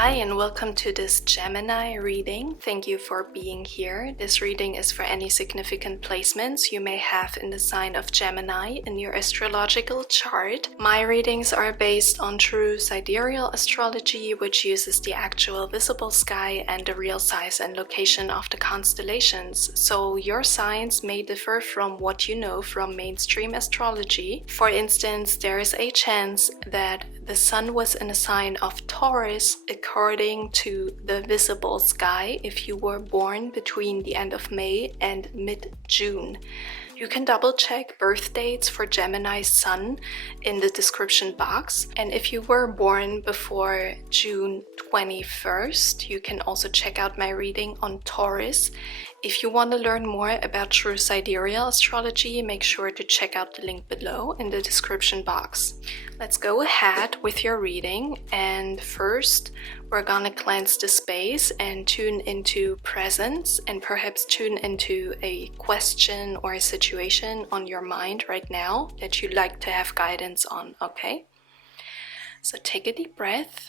Hi and welcome to this Gemini reading. Thank you for being here. This reading is for any significant placements you may have in the sign of Gemini in your astrological chart. My readings are based on true sidereal astrology, which uses the actual visible sky and the real size and location of the constellations. So your signs may differ from what you know from mainstream astrology. For instance, there is a chance that the sun was in a sign of Taurus according to the visible sky if you were born between the end of May and mid-June. You can double check birth dates for Gemini's sun in the description box. And if you were born before June 21st, you can also check out my reading on Taurus. If you want to learn more about true sidereal astrology, make sure to check out the link below in the description box. Let's go ahead with your reading, and first we're gonna cleanse the space and tune into presence and perhaps tune into a question or a situation on your mind right now that you'd like to have guidance on, okay? So take a deep breath.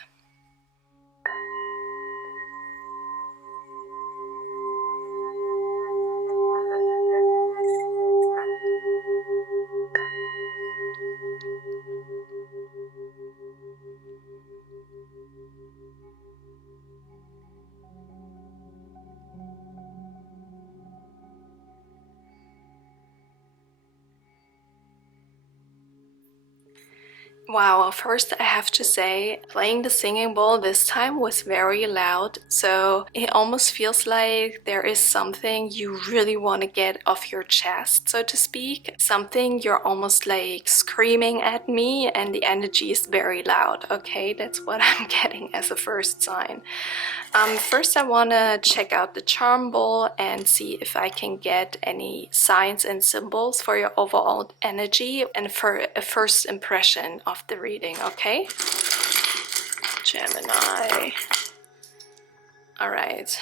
Wow, first I have to say, playing the singing bowl this time was very loud, so it almost feels like there is something you really want to get off your chest, so to speak. Something you're almost like screaming at me and the energy is very loud, okay? That's what I'm getting as a first sign. First I want to check out the charm bowl and see if I can get any signs and symbols for your overall energy and for a first impression of the reading, okay? Gemini. Alright,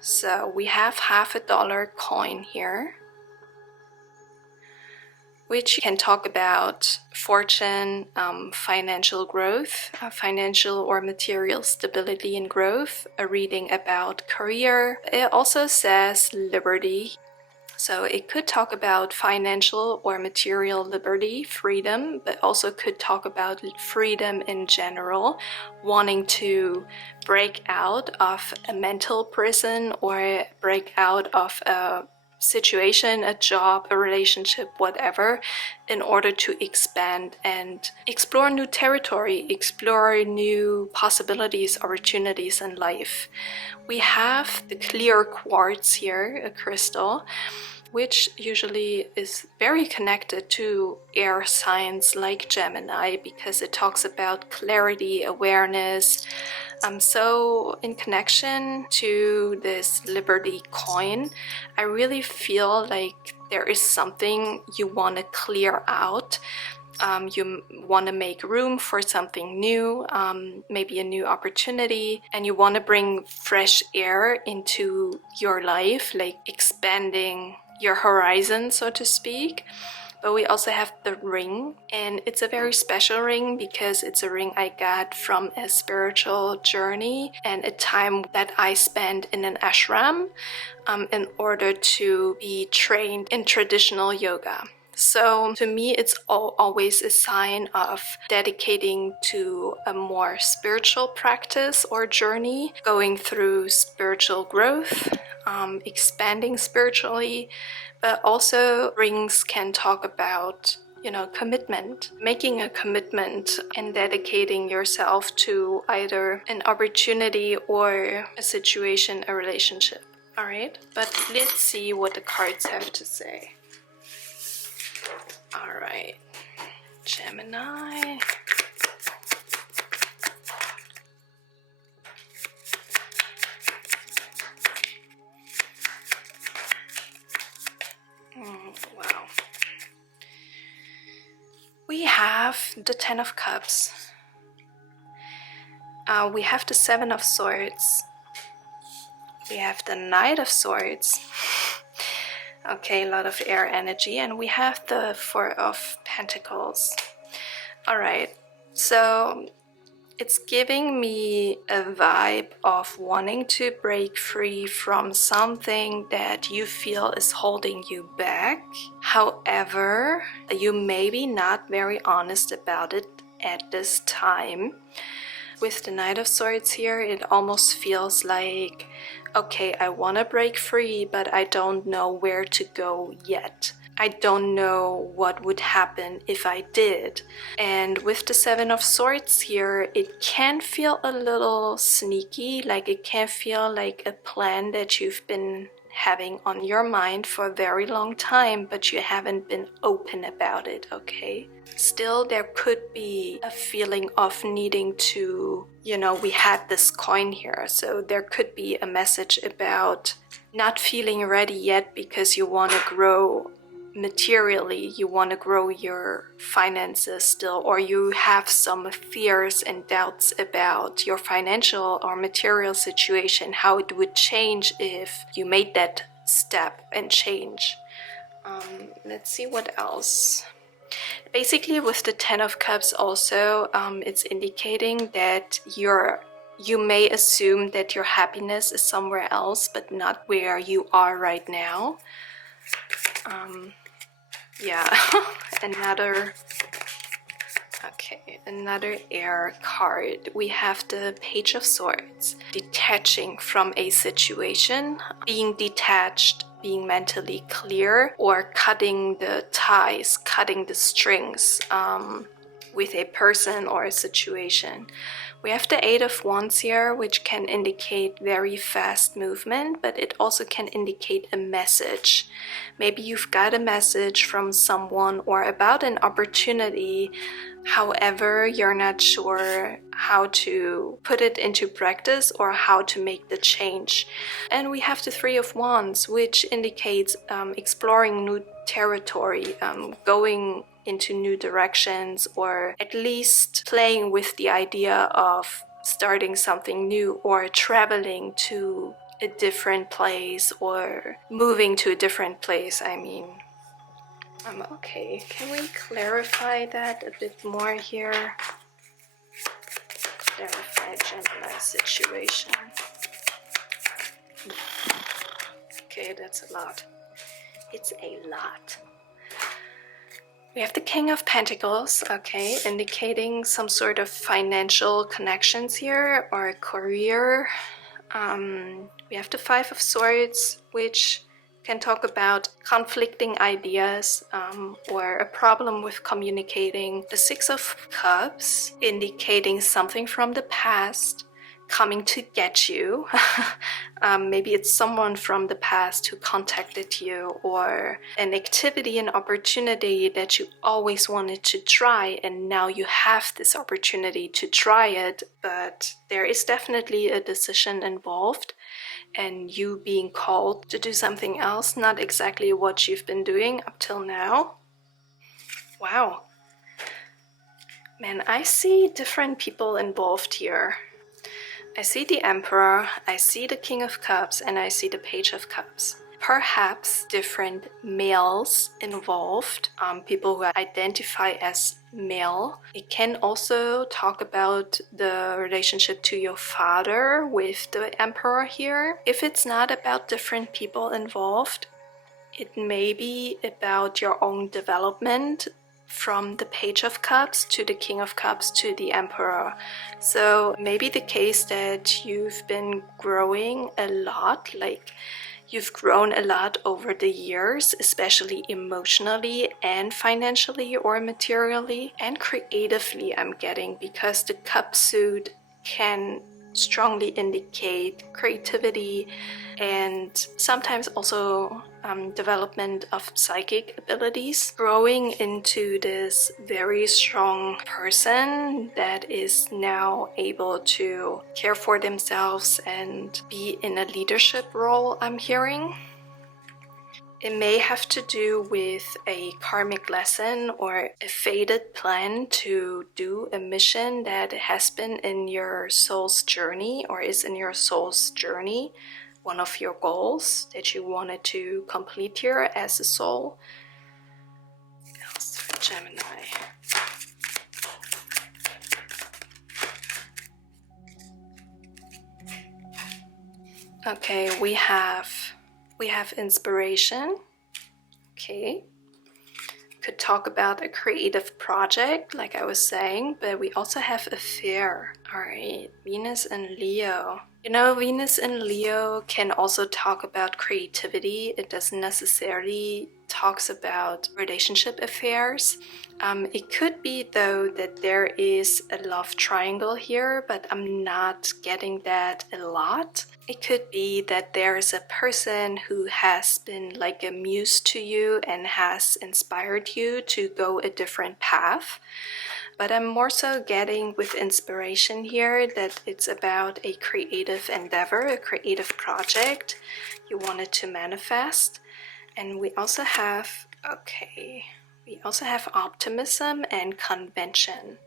so we have $50 coin here, which can talk about fortune, financial growth, financial or material stability and growth, a reading about career. It also says liberty. So it could talk about financial or material liberty, freedom, but also could talk about freedom in general, wanting to break out of a mental prison or break out of a situation, a job, a relationship, whatever, in order to expand and explore new territory, explore new possibilities, opportunities in life. We have the clear quartz here, a crystal, which usually is very connected to air signs like Gemini because it talks about clarity, awareness. So in connection to this Liberty coin, I really feel like there is something you want to clear out. You want to make room for something new, maybe a new opportunity, and you want to bring fresh air into your life, like expanding your horizon, so to speak. But we also have the ring, and it's a very special ring because it's a ring I got from a spiritual journey and a time that I spent in an ashram in order to be trained in traditional yoga. So to me, it's always a sign of dedicating to a more spiritual practice or journey, going through spiritual growth, expanding spiritually, but also rings can talk about, commitment, making a commitment and dedicating yourself to either an opportunity or a situation, a relationship. All right, but let's see what the cards have to say. All right, Gemini. Wow. We have the Ten of Cups. We have the Seven of Swords. We have the Knight of Swords. Okay, a lot of air energy. And we have the Four of Pentacles. All right, so It's giving me a vibe of wanting to break free from something that you feel is holding you back. However, you may be not very honest about it at this time. With the Knight of Swords here, it almost feels like, okay, I want to break free, but I don't know where to go yet. I don't know what would happen if I did. And with the Seven of Swords here, it can feel a little sneaky, like it can feel like a plan that you've been having on your mind for a very long time, but you haven't been open about it, okay? Still, there could be a feeling of needing to, we had this coin here, so there could be a message about not feeling ready yet because you want to grow materially, you want to grow your finances still, or you have some fears and doubts about your financial or material situation, how it would change if you made that step and change. Let's see what else. Basically, with the Ten of Cups also, it's indicating that you may assume that your happiness is somewhere else, but not where you are right now. Yeah, another air card. We have the Page of Swords. Detaching from a situation, being detached, being mentally clear, or cutting the ties, cutting the strings with a person or a situation. We have the Eight of Wands here, which can indicate very fast movement, but it also can indicate a message. Maybe you've got a message from someone or about an opportunity. However, you're not sure how to put it into practice or how to make the change. And we have the Three of Wands, which indicates exploring new territory, going into new directions, or at least playing with the idea of starting something new or traveling to a different place or moving to a different place. Okay, can we clarify that a bit more here? Clarify Gemini situation. Okay, that's a lot. It's a lot. We have the King of Pentacles, okay, indicating some sort of financial connections here or a career. We have the Five of Swords, which can talk about conflicting ideas or a problem with communicating. The Six of Cups, indicating something from the past coming to get you. Maybe it's someone from the past who contacted you, or an activity, an opportunity that you always wanted to try, and now you have this opportunity to try it, but there is definitely a decision involved and you being called to do something else, not exactly what you've been doing up till now. Wow. Man, I see different people involved here. I see the Emperor, I see the King of Cups, and I see the Page of Cups. Perhaps different males involved, people who identify as male. It can also talk about the relationship to your father with the Emperor here. If it's not about different people involved, it may be about your own development, from the Page of Cups to the King of Cups to the Emperor. So maybe the case that you've been growing a lot, like you've grown a lot over the years, especially emotionally and financially or materially and creatively, I'm getting, because the cup suit can strongly indicate creativity and sometimes also development of psychic abilities, growing into this very strong person that is now able to care for themselves and be in a leadership role, I'm hearing. It may have to do with a karmic lesson or a fated plan to do a mission that has been in your soul's journey or is in your soul's journey, one of your goals that you wanted to complete here as a soul. What else for Gemini? Okay, we have inspiration. Okay. Could talk about a creative project, like I was saying, but we also have affair. All right, Venus and Leo. You know, Venus and Leo can also talk about creativity. It doesn't necessarily talks about relationship affairs. It could be, though, that there is a love triangle here, but I'm not getting that a lot. It could be that there is a person who has been like a muse to you and has inspired you to go a different path. But I'm more so getting with inspiration here that it's about a creative endeavor, a creative project you wanted to manifest. And we also have, optimism and convention.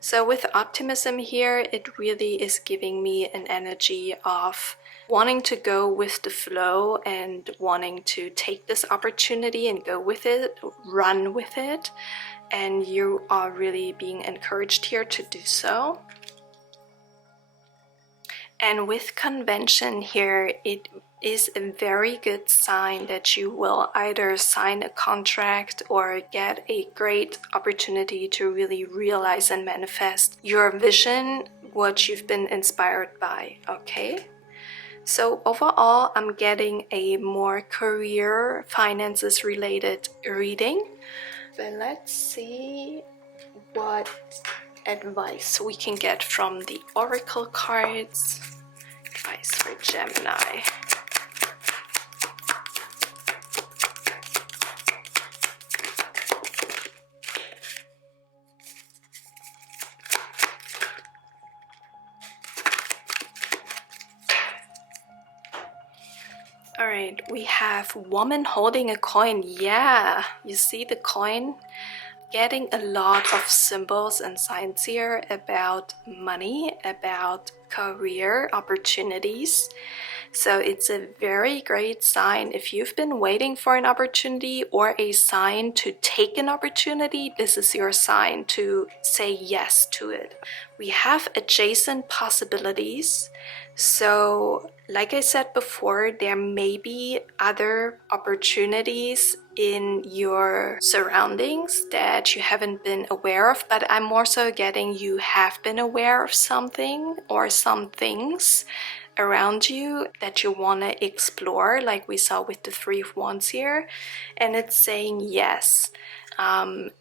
So with optimism here, it really is giving me an energy of wanting to go with the flow and wanting to take this opportunity and go with it, run with it. And you are really being encouraged here to do so. And with convention here, it is a very good sign that you will either sign a contract or get a great opportunity to really realize and manifest your vision, what you've been inspired by, okay? So overall, I'm getting a more career, finances related reading. But let's see what advice we can get from the oracle cards. Advice for Gemini. All right, we have woman holding a coin. Yeah, you see the coin? Getting a lot of symbols and signs here about money, about career opportunities. So it's a very great sign. If you've been waiting for an opportunity or a sign to take an opportunity, this is your sign to say yes to it. We have adjacent possibilities. So like I said before, there may be other opportunities in your surroundings that you haven't been aware of, but I'm more so getting you have been aware of something or some things around you that you want to explore, like we saw with the Three of Wands here. And it's saying yes.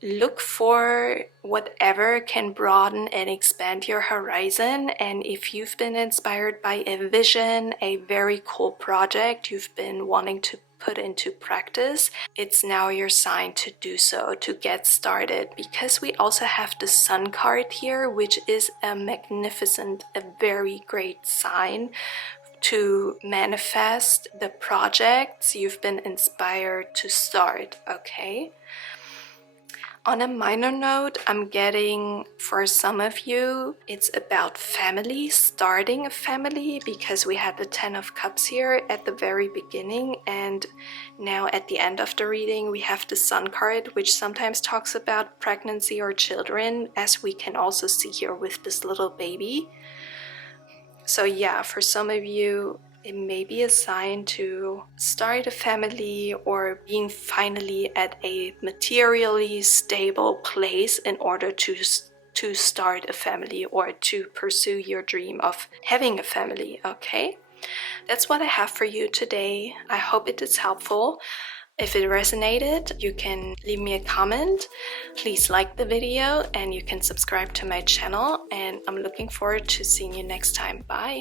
Look for whatever can broaden and expand your horizon. And if you've been inspired by a vision, a very cool project you've been wanting to put into practice, it's now your sign to do so, to get started. Because we also have the Sun card here, which is a magnificent, a very great sign to manifest the projects you've been inspired to start, okay? On a minor note, I'm getting, for some of you, it's about family, starting a family, because we had the Ten of Cups here at the very beginning, and now at the end of the reading, we have the Sun card, which sometimes talks about pregnancy or children, as we can also see here with this little baby. So yeah, for some of you, it may be a sign to start a family or being finally at a materially stable place in order to start a family or to pursue your dream of having a family, okay? That's what I have for you today. I hope it is helpful. If it resonated, you can leave me a comment. Please like the video and you can subscribe to my channel, and I'm looking forward to seeing you next time. Bye!